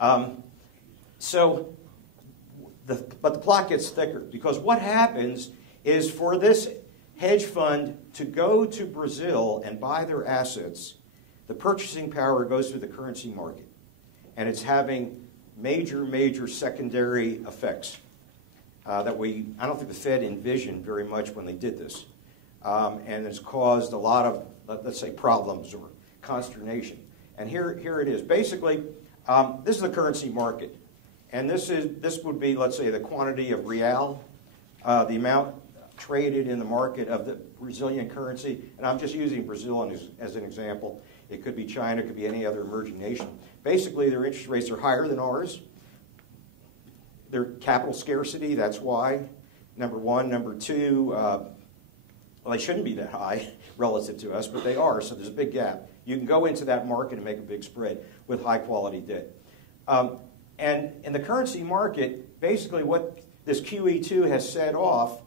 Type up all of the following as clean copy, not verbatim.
Um, so, but the plot gets thicker, because what happens is for this hedge fund to go to Brazil and buy their assets, the purchasing power goes through the currency market. And it's having major secondary effects that I don't think the Fed envisioned very much when they did this. And it's caused a lot of, let's say, problems or consternation. And here it is. Basically, this is the currency market. And this would be, let's say, the quantity of real, the amount traded in the market of the Brazilian currency. And I'm just using Brazil as an example. It could be China, it could be any other emerging nation. Basically, their interest rates are higher than ours. Their capital scarcity, that's why. Number one. Number two, well, they shouldn't be that high relative to us, but they are, so there's a big gap. You can go into that market and make a big spread with high-quality debt. And in the currency market, basically what this QE2 has set off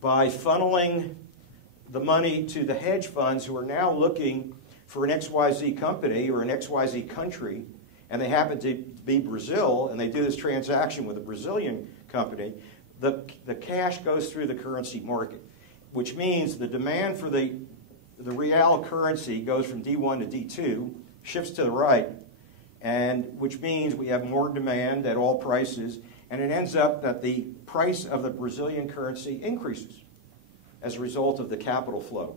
by funneling the money to the hedge funds who are now looking for an XYZ company or an XYZ country, and they happen to be Brazil, and they do this transaction with a Brazilian company, the cash goes through the currency market, which means the demand for the real currency goes from D1 to D2, shifts to the right, and which means we have more demand at all prices, and it ends up that the price of the Brazilian currency increases as a result of the capital flow.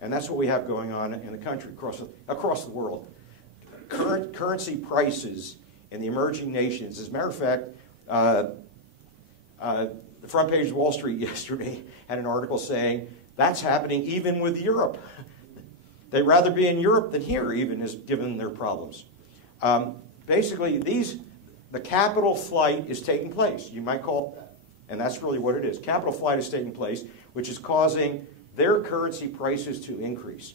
And that's what we have going on in the country, across the world. Currency prices in the emerging nations. As a matter of fact, the front page of Wall Street yesterday had an article saying that's happening even with Europe. They'd rather be in Europe than here, even given their problems. Basically, the capital flight is taking place. You might call it that. And that's really what it is. Capital flight is taking place, which is causing their currency prices to increase.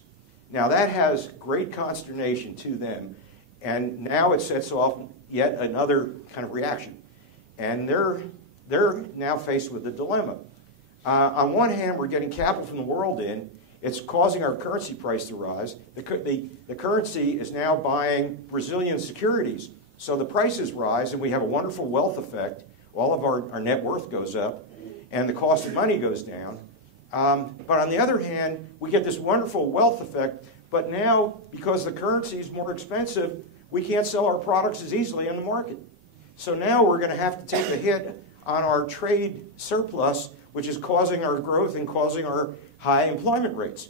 Now, that has great consternation to them, and now it sets off yet another kind of reaction. And they're now faced with a dilemma. On one hand, we're getting capital from the world in. It's causing our currency price to rise. The currency is now buying Brazilian securities. So the prices rise, and we have a wonderful wealth effect. All of our net worth goes up, and the cost of money goes down. But on the other hand, we get this wonderful wealth effect, but now, because the currency is more expensive, we can't sell our products as easily in the market. So now we're going to have to take a hit on our trade surplus, which is causing our growth and causing our high employment rates.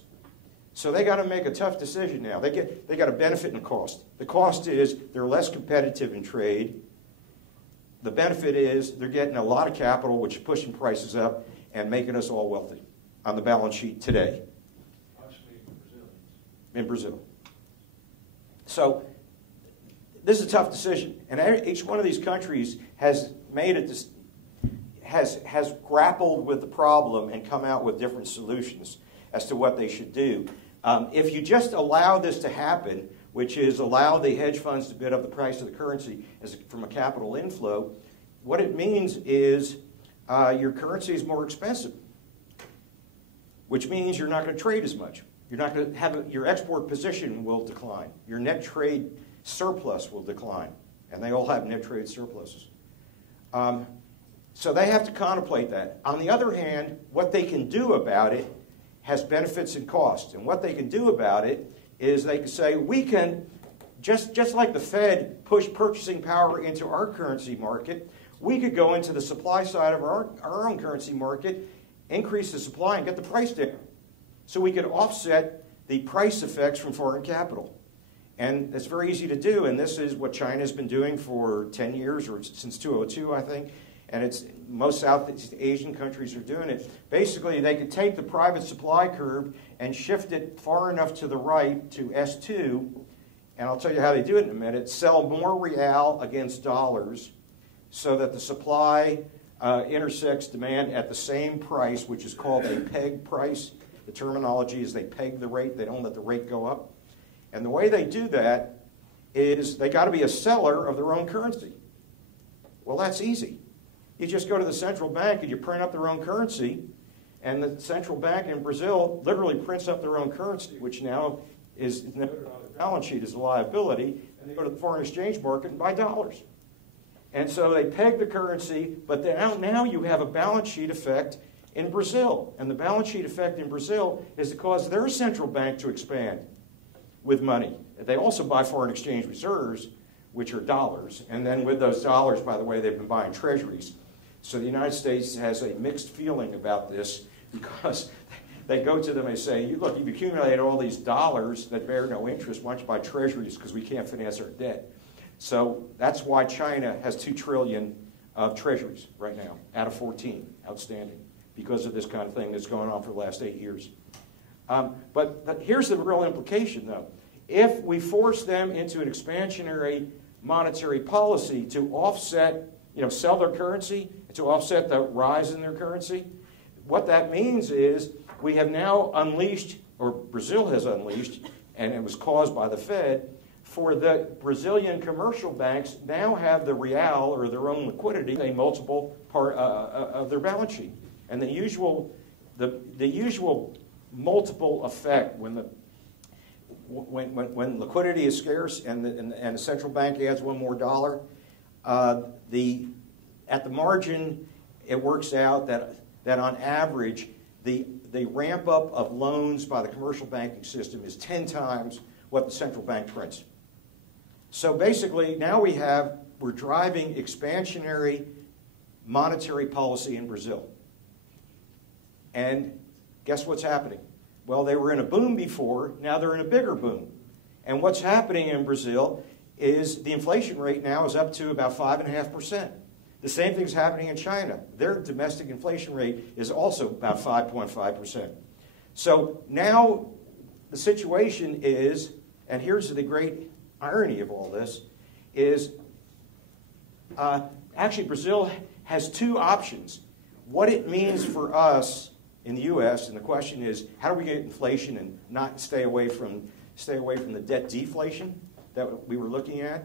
So they got to make a tough decision now. They got a benefit and a cost. The cost is they're less competitive in trade. The benefit is they're getting a lot of capital, which is pushing prices up and making us all wealthy on the balance sheet today. In Brazil. So this is a tough decision, and each one of these countries has made it. Has grappled with the problem and come out with different solutions as to what they should do. If you just allow this to happen, which is allow the hedge funds to bid up the price of the currency from a capital inflow, what it means is your currency is more expensive, which means you're not going to trade as much. You're not going to have your export position will decline. Your net trade surplus will decline, and they all have net trade surpluses. So they have to contemplate that. On the other hand, what they can do about it has benefits and costs. And what they can do about it is they can say, we can, just like the Fed pushed purchasing power into our currency market, we could go into the supply side of our own currency market, increase the supply, and get the price down. So we could offset the price effects from foreign capital. And it's very easy to do, and this is what China's been doing for 10 years, or since 2002, I think. And it's most Southeast Asian countries are doing it. Basically, they could take the private supply curve and shift it far enough to the right to S2, and I'll tell you how they do it in a minute, sell more real against dollars so that the supply intersects demand at the same price, which is called a peg price. The terminology is they peg the rate. They don't let the rate go up. And the way they do that is they got to be a seller of their own currency. Well, that's easy. You just go to the central bank and you print up their own currency, and the central bank in Brazil literally prints up their own currency, which now is noted on the balance sheet as a liability, and they go to the foreign exchange market and buy dollars. And so they peg the currency, but now you have a balance sheet effect in Brazil. And the balance sheet effect in Brazil is to cause their central bank to expand with money. They also buy foreign exchange reserves, which are dollars. And then with those dollars, by the way, they've been buying treasuries. So the United States has a mixed feeling about this because they go to them and say, look, you've accumulated all these dollars that bear no interest. Why don't you buy treasuries because we can't finance our debt? So that's why China has $2 trillion of treasuries right now, out of 14, outstanding, because of this kind of thing that's going on for the last 8 years. But here's the real implication, though. If we force them into an expansionary monetary policy to offset, sell their currency, to offset the rise in their currency, what that means is we have now unleashed, or Brazil has unleashed, and it was caused by the Fed, for the Brazilian commercial banks now have the real or their own liquidity, a multiple part of their balance sheet. And the usual multiple effect when liquidity is scarce and the central bank adds one more dollar, at the margin it works out that on average the ramp up of loans by the commercial banking system is 10 times what the central bank prints. So basically, now we're driving expansionary monetary policy in Brazil. And guess what's happening? Well, they were in a boom before, now they're in a bigger boom. And what's happening in Brazil is the inflation rate now is up to about 5.5%. The same thing's happening in China. Their domestic inflation rate is also about 5.5%. So now the situation is, and here's the great irony of all this, is actually Brazil has two options. What it means for us in the U.S., and the question is, how do we get inflation and not stay away from the debt deflation that we were looking at?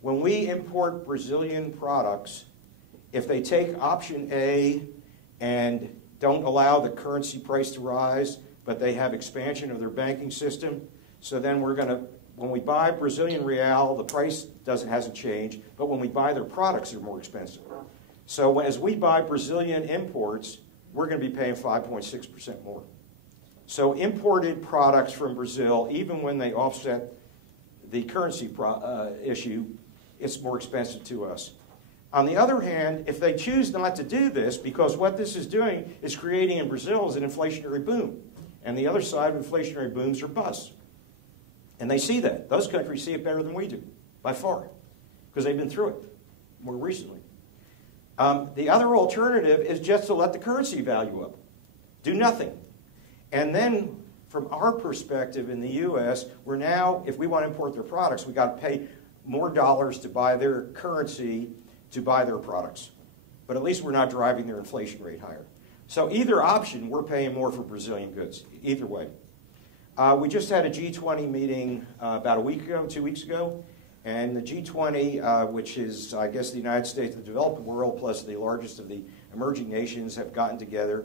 When we import Brazilian products, if they take option A and don't allow the currency price to rise, but they have expansion of their banking system, so then when we buy Brazilian real, the price hasn't changed, but when we buy their products, they're more expensive. So as we buy Brazilian imports, we're going to be paying 5.6% more. So imported products from Brazil, even when they offset the currency issue, it's more expensive to us. On the other hand, if they choose not to do this, because what this is doing is creating in Brazil is an inflationary boom. And the other side of inflationary booms are busts. And they see that. Those countries see it better than we do, by far, because they've been through it more recently. The other alternative is just to let the currency value up. Do nothing. And then, from our perspective in the U.S., we're now, if we want to import their products, we've got to pay more dollars to buy their currency to buy their products. But at least we're not driving their inflation rate higher. So either option, we're paying more for Brazilian goods, either way. We just had a G20 meeting about 2 weeks ago. And the G20, which is, I guess, the United States, the developed world, plus the largest of the emerging nations, have gotten together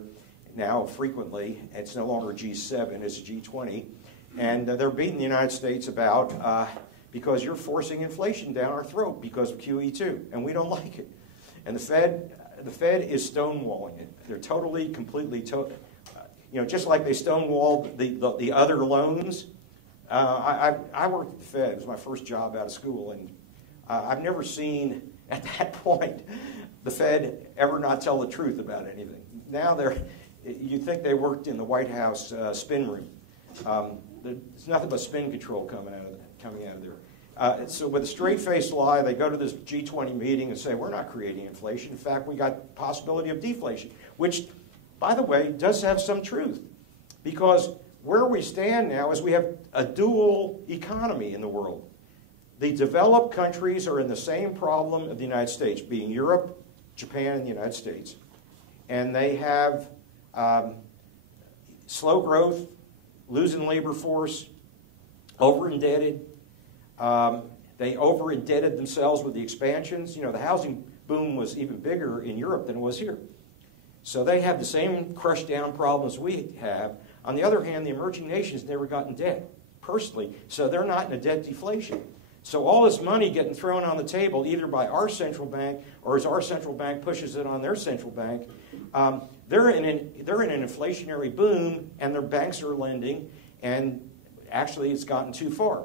now frequently. It's no longer G7, it's G20. And they're beating the United States about, because you're forcing inflation down our throat because of QE2, and we don't like it. And the Fed is stonewalling it. They're totally, completely, just like they stonewalled the other loans. I worked at the Fed. It was my first job out of school, and I've never seen, at that point, the Fed ever not tell the truth about anything. Now you'd think they worked in the White House spin room. There's nothing but spin control coming out of there. So with a straight-faced lie, they go to this G20 meeting and say, we're not creating inflation. In fact, we got possibility of deflation, which, by the way, does have some truth, because where we stand now is we have a dual economy in the world. The developed countries are in the same problem of the United States, being Europe, Japan, and the United States. And they have slow growth, losing labor force, over-indebted. They over-indebted themselves with the expansions. The housing boom was even bigger in Europe than it was here. So they have the same crushed down problems we have. On the other hand, the emerging nations never got in debt, personally, so they're not in a debt deflation. So all this money getting thrown on the table, either by our central bank or as our central bank pushes it on their central bank, they're in an inflationary boom, and their banks are lending, and actually it's gotten too far.